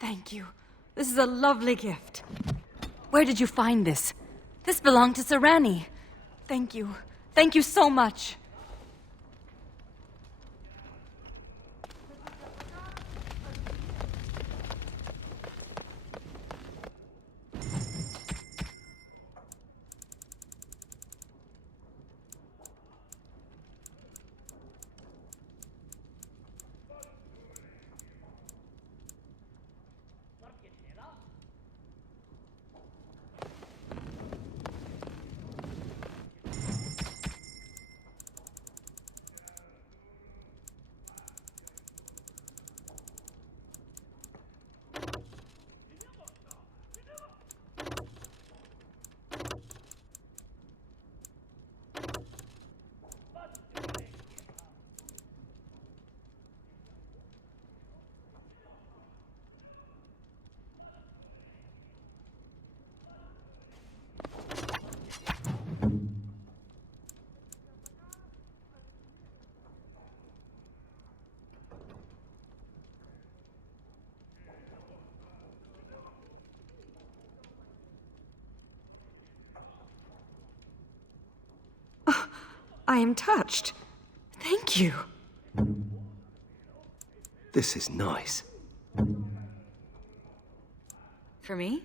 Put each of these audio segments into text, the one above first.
Thank you. This is a lovely gift. Where did you find this? This belonged to Serani. Thank you. Thank you so much. I am touched. Thank you. This is nice. For me?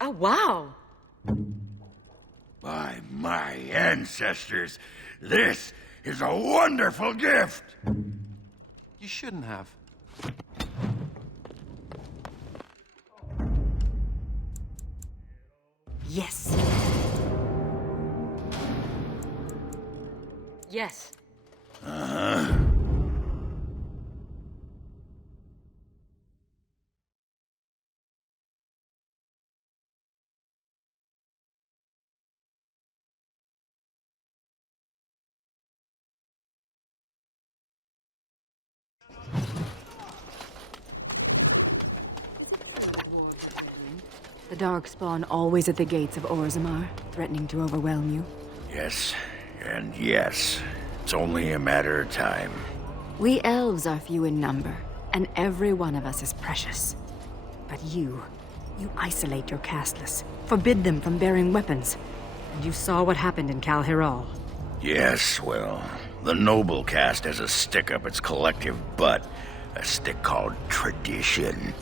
Oh, wow. By my ancestors, this is a wonderful gift! You shouldn't have. Yes. Yes. The Darkspawn always at the gates of Orzammar, threatening to overwhelm you. Yes, and yes. It's only a matter of time. We elves are few in number, and every one of us is precious. But you isolate your casteless, forbid them from bearing weapons. And you saw what happened in Kal Hiral. Yes, well, the noble caste has a stick up its collective butt. A stick called tradition.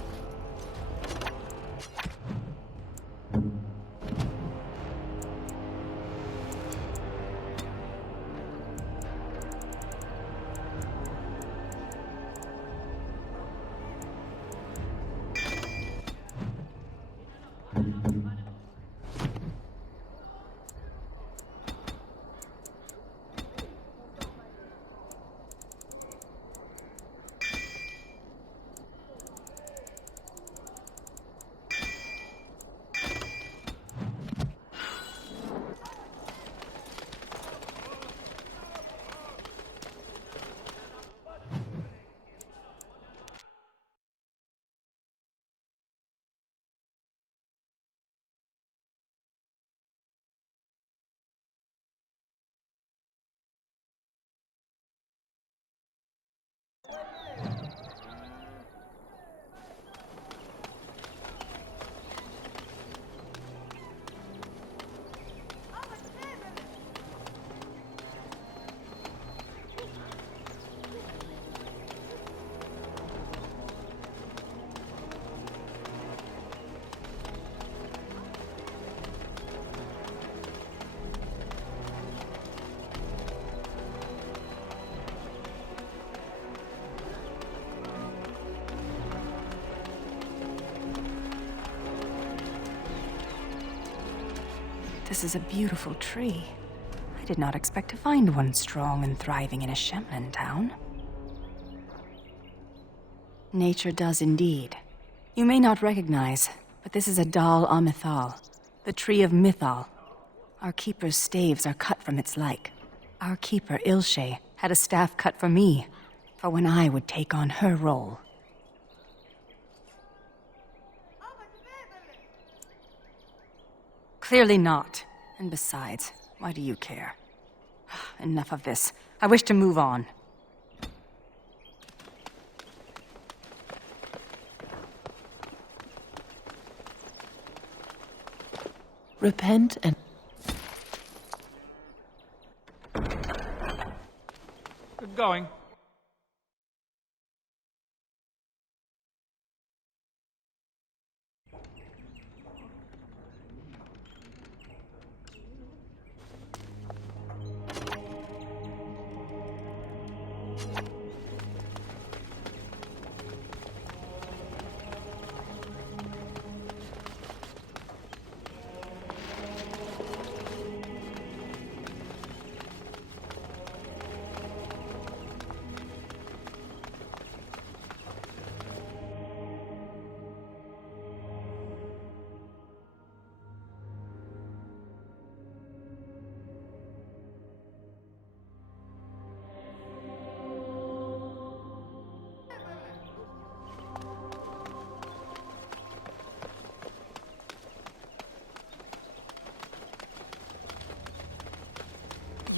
This is a beautiful tree. I did not expect to find one strong and thriving in a Shemlin town. Nature does indeed. You may not recognize, but this is a Dal Amithal, the tree of Mythal. Our keeper's staves are cut from its like. Our keeper, Ilshe, had a staff cut for me, for when I would take on her role. Clearly not. And besides, why do you care? Enough of this. I wish to move on. Repent and... Good going.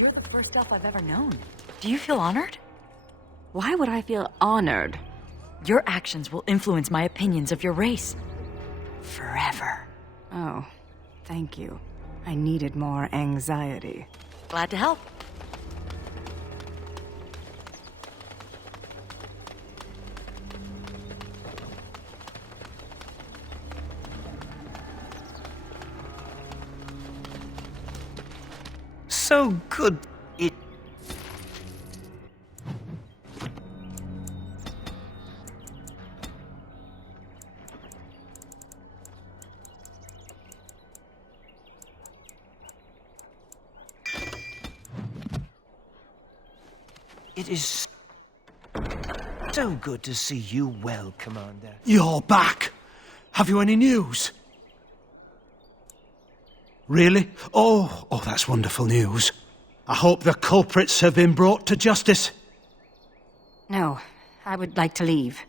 You're the first elf I've ever known. Do you feel honored? Why would I feel honored? Your actions will influence my opinions of your race. Forever. Oh, thank you. I needed more anxiety. Glad to help. So good. It is so good to see you well, Commander. You're back. Have you any news? Really? Oh, that's wonderful news. I hope the culprits have been brought to justice. No, I would like to leave.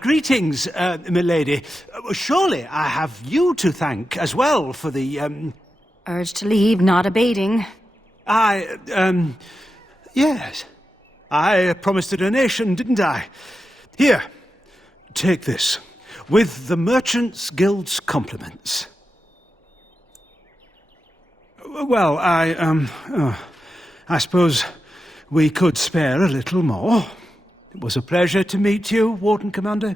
Greetings, milady. Surely I have you to thank as well for the, Urge to leave, not abating. Yes. I promised a donation, didn't I? Here, take this. With the Merchants Guild's compliments. Well, I suppose we could spare a little more. It was a pleasure to meet you, Warden Commander.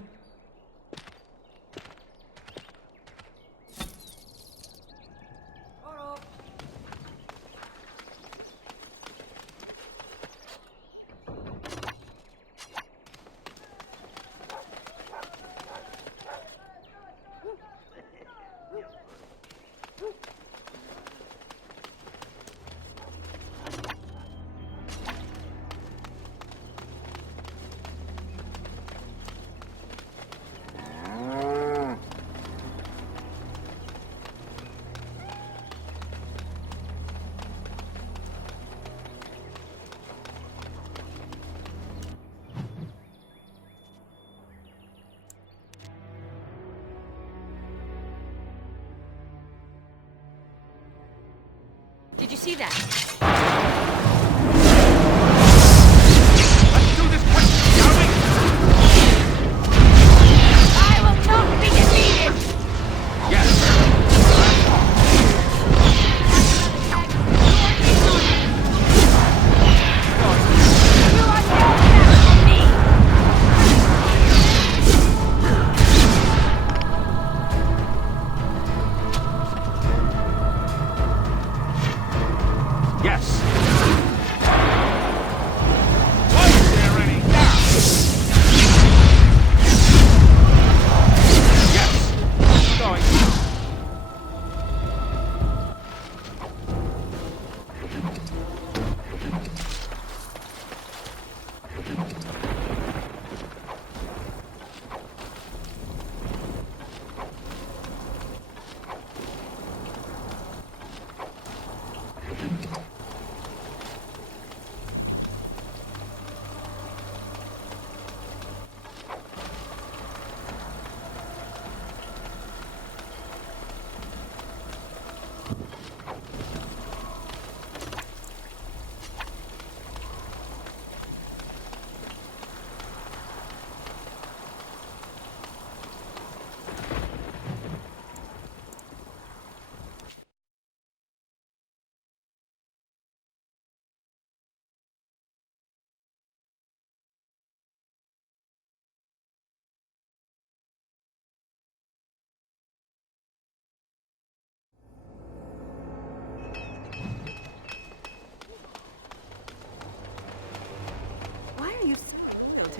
Did you see that? Let's do this quick, shall we? I will not be defeated! Yes. You are no match for me! Yes.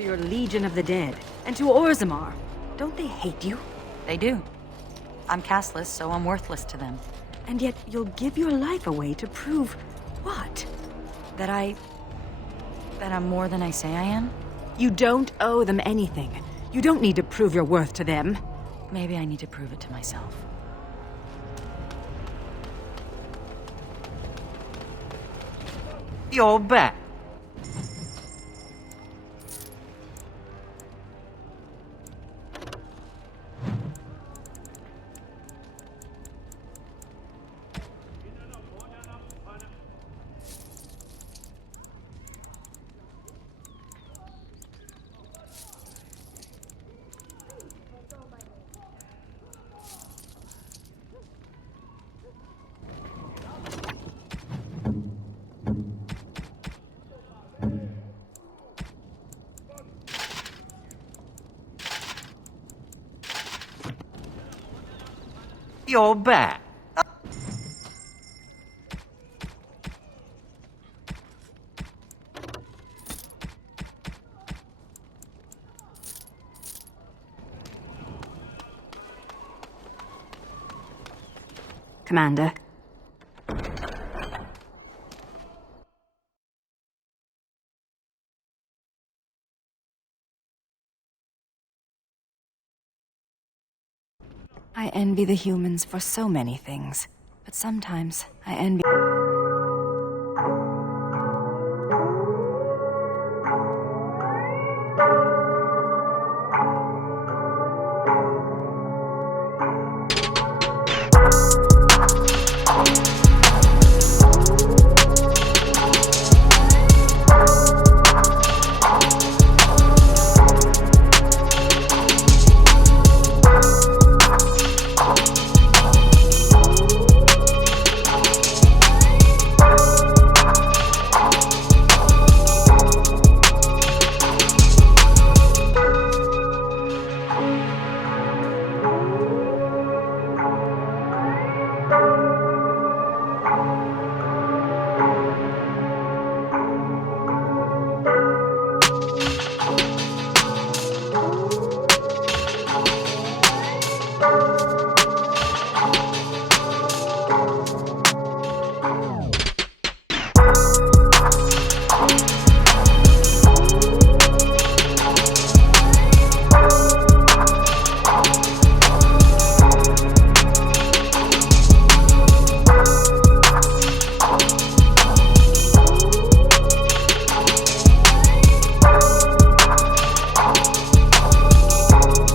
To your Legion of the Dead, and to Orzammar. Don't they hate you? They do. I'm castless, so I'm worthless to them. And yet you'll give your life away to prove what? That I'm more than I say I am? You don't owe them anything. You don't need to prove your worth to them. Maybe I need to prove it to myself. You're back. You're back. Commander. I envy the humans for so many things, but sometimes I envy...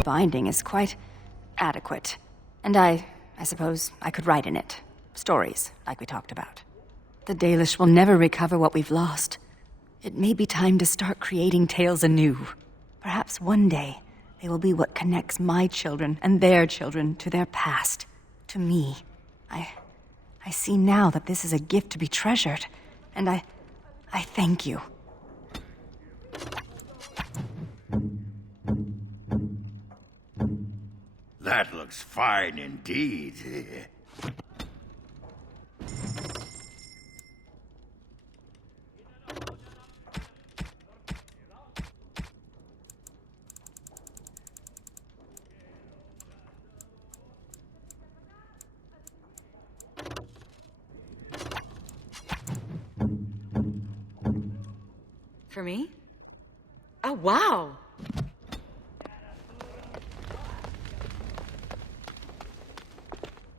binding is quite adequate. And I suppose I could write in it. Stories, like we talked about. The Dalish will never recover what we've lost. It may be time to start creating tales anew. Perhaps one day, they will be what connects my children and their children to their past, to me. I see now that this is a gift to be treasured, and I thank you. That looks fine indeed. For me? Oh, wow!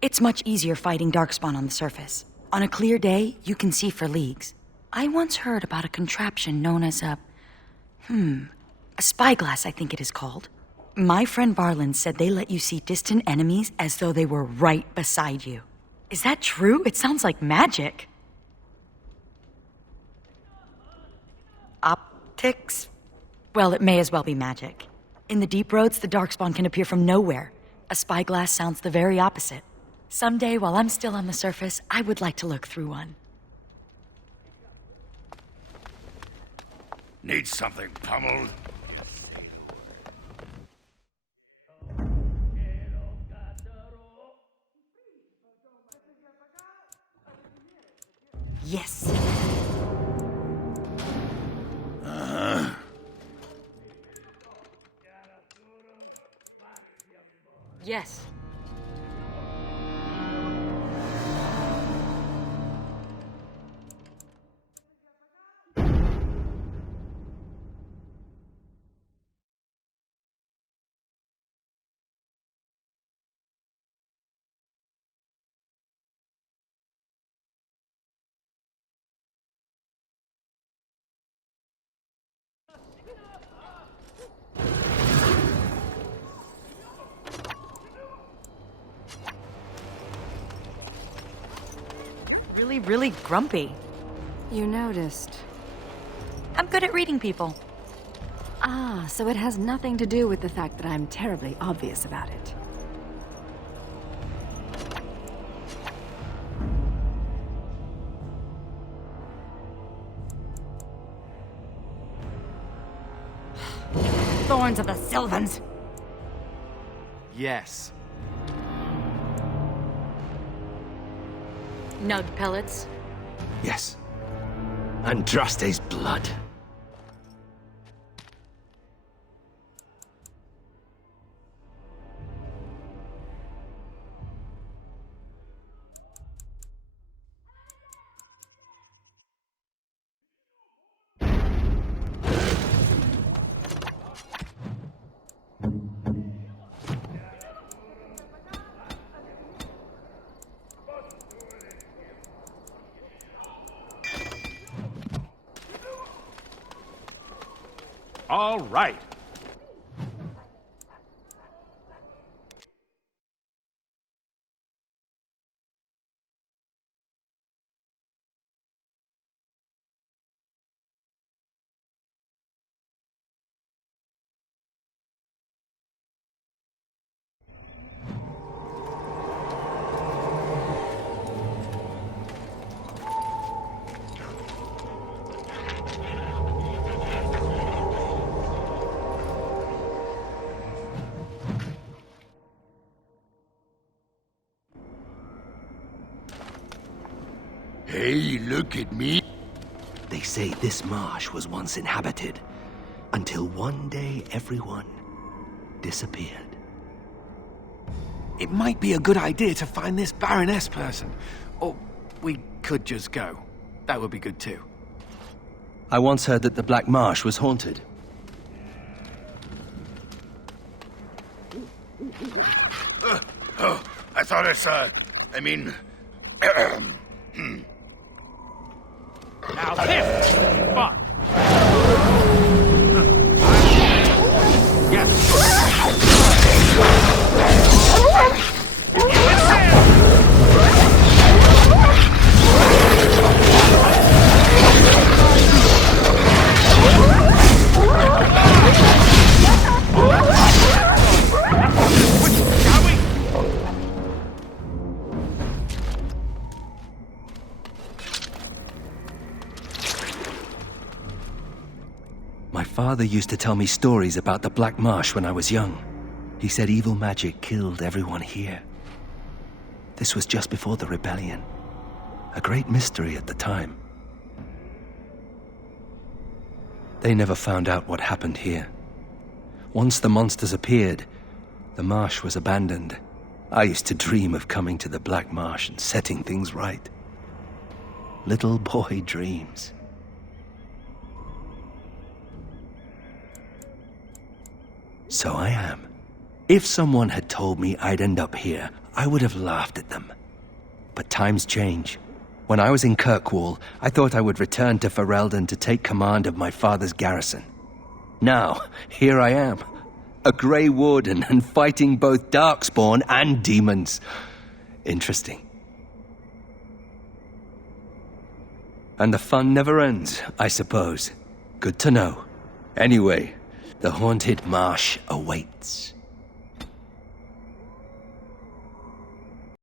It's much easier fighting Darkspawn on the surface. On a clear day, you can see for leagues. I once heard about a contraption known as a spyglass, I think it is called. My friend Barlin said they let you see distant enemies as though they were right beside you. Is that true? It sounds like magic. Optics? Well, it may as well be magic. In the deep roads, the Darkspawn can appear from nowhere. A spyglass sounds the very opposite. Someday, while I'm still on the surface, I would like to look through one. Need something pummeled? Yes. Yes. Really grumpy. You noticed. I'm good at reading people. Ah, so it has nothing to do with the fact that I'm terribly obvious about it. Thorns of the Sylvans! Yes. Nug pellets. Yes. Andraste's blood. All right. Hey, look at me. They say this marsh was once inhabited, until one day everyone disappeared. It might be a good idea to find this Baroness person. Or we could just go. That would be good too. I once heard that the Black Marsh was haunted. I thought I saw... I mean... Now this is fun. My father used to tell me stories about the Black Marsh when I was young. He said evil magic killed everyone here. This was just before the rebellion. A great mystery at the time. They never found out what happened here. Once the monsters appeared, the marsh was abandoned. I used to dream of coming to the Black Marsh and setting things right. Little boy dreams. So I am. If someone had told me I'd end up here, I would have laughed at them. But times change. When I was in Kirkwall, I thought I would return to Ferelden to take command of my father's garrison. Now, here I am. A Grey Warden and fighting both Darkspawn and demons. Interesting. And the fun never ends, I suppose. Good to know. Anyway, the haunted marsh awaits.